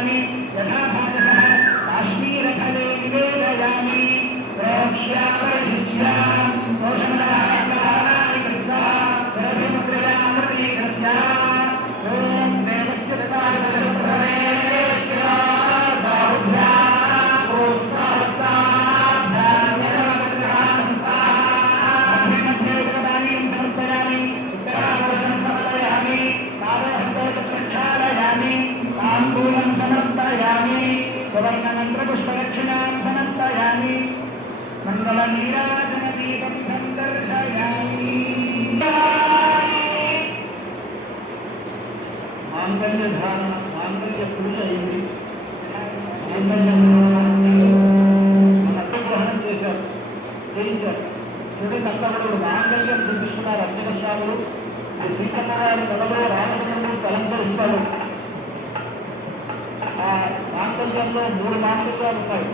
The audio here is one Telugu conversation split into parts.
सर्वमङ्गलानि यथा भाजसः काश्मीरफले निवेदयामि प्रोक्ष्यावशिष्या शोषमदाहाराणि कृत्वा सुरभिमुद्रयामृतीकृत्य ॐ देवस्य सुवर्णमन्त्रपुष्पदक्षिणां समर्पयामि मङ्गलनीराजनदीपं सन्दर्शयामि माङ्गल्यधारण माङ्गल्यपूज अయింది గ్రహణం చేశారు చేయించారు చూడండి అంతా కూడా మాంగళ్యం చూపిస్తున్నారు అర్చక స్వాములు సీతమ్మ వారి మెడలో రామచంద్రుడు అలంకరిస్తాడు ఆ మాంగళ్యంలో 3 మాంగళ్యాలు ఉంటాయి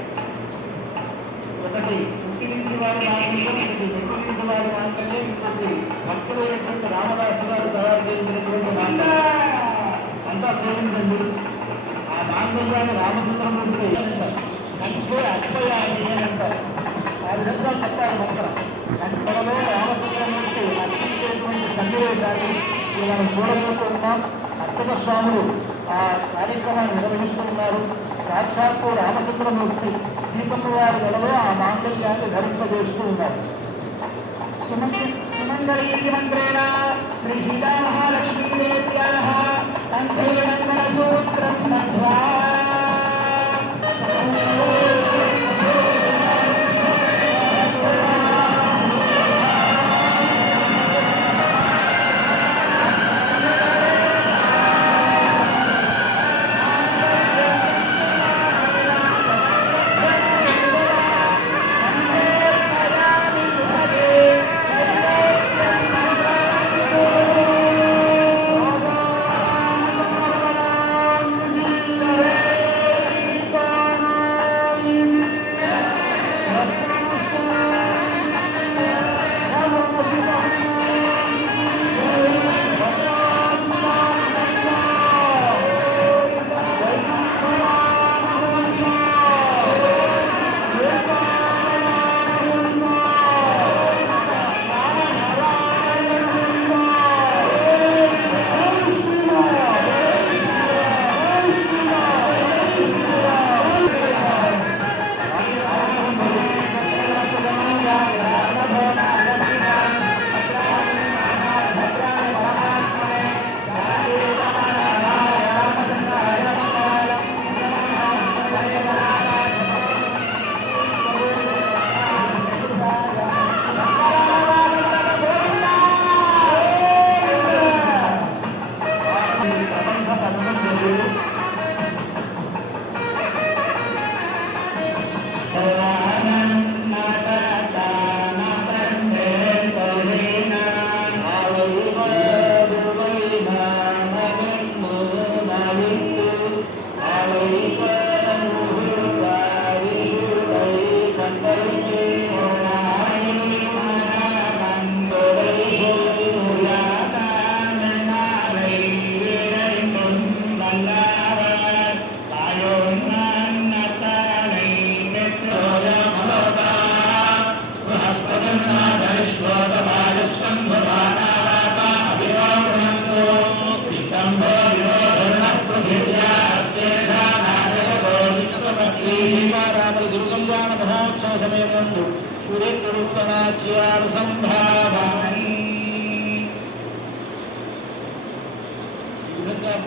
ఒకటి పుట్టినింటి వారి మాంగళ్యం ఒకటి మెట్టినింటి వారి మాంగళ్యం ఇంకొకటి భక్తుడైనటువంటి రామదాసు గారు తయారు చేయించినటువంటి మాంగళ్యం అంతా సేవించండి ఆ మాంగళ్యాన్ని రామచంద్రమూర్తి అంటే అర్పయామి అని అంటారు ఆ విధంగా చెప్పారు మంత్రం నంతలో రామచంద్రమూర్తి అర్పించేటువంటి సన్నివేశాన్ని మనం చూడబోతున్నాం అర్చక స్వాములు ఆ కార్యక్రమాన్ని నిర్వహిస్తున్నారు సాక్షాత్తు రామచంద్రమూర్తి సీతమ్మ వారి నెలలో ఆ మాంగళ్యాన్ని ధరింపజేస్తూ ఉన్నారు సుమంగళీ మంత్రేణ శ్రీ సీతామహాలక్ష్మీదేవ్యాః కంఠే మంగళసూత్రం బద్ధ్వా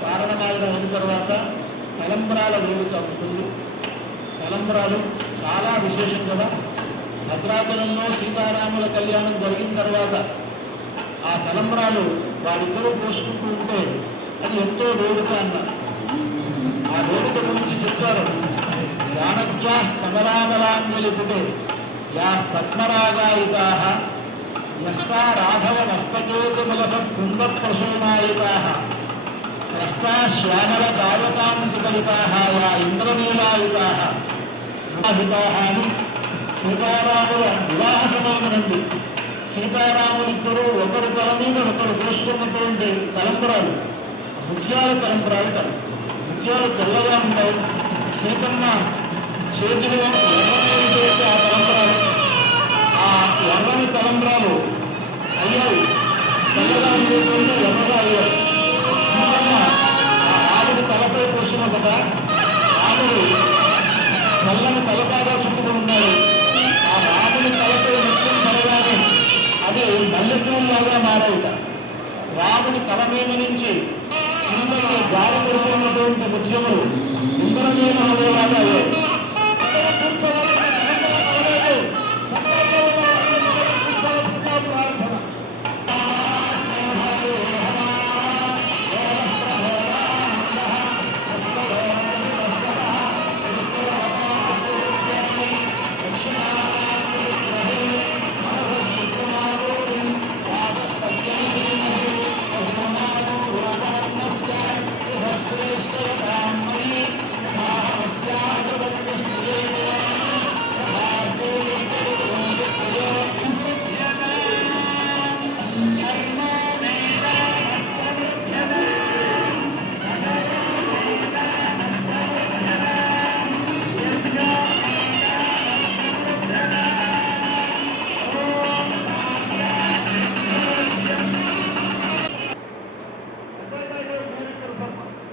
పారణాయుధం అయిన తర్వాత తలంబ్రాల వేడుక ఉంటుంది. తలంబ్రాలు చాలా విశేషం కదా. భద్రాచలంలో సీతారాముల కళ్యాణం జరిగిన తర్వాత ఆ తలంబ్రాలు వారిద్దరూ పోసుకుంటూ ఉంటే అది ఎంతో వేడుక అన్నారు. ఆ వేడుక గురించి చెప్తారు. జానక్యా కమలామలాంజలిపుటే యా పద్మరాగాయితాః యస్తా రాఘవ మస్తకేతుమలసద్గుండ ప్రసూనాయితాః స్రష్టా శ్యామల గాయకాంతికలితాః యా ఇంద్రనీలాయితాః వివాహితాః అని సీతారాముల వివాహ సమయం నుండి సీతారాములిద్దరూ ఒకరి తల మీద ఒకరు పోసుకున్నటువంటి తలంబ్రాలు ముత్యాల తలంబ్రాలు కదా. ముత్యాలు తెల్లగా ఉంటాయి. సీతమ్మ చేతిలో ఎర్రని ఆ తలంబరాలు, ఆ ఎర్రని తలంబరాలు అయ్యాయి, తెల్లగా ఉండేటువంటి ఎర్రగా అయ్యాయి. సీతమ్మ ఆ రాముడి తలపై పోసిన కదా, రాముడు నల్లని తలపాగా చుట్టుకుని ఉన్నాడు. ఆ రాముడి తలపై నిత్యం పడగానే అది మల్లెపూలాగా మారాయిట. రాముడి తల మీద నుంచి కిందకి జారి పడుతున్నటువంటి ముత్యములు ఇంద్రజీన హృదయలాగా అయ్యాయి. ప్రార్థన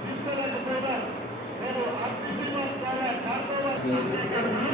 తీసుకోలేకపోయినా నేను ఆర్టీసీ ద్వారా కార్యక్రమాలు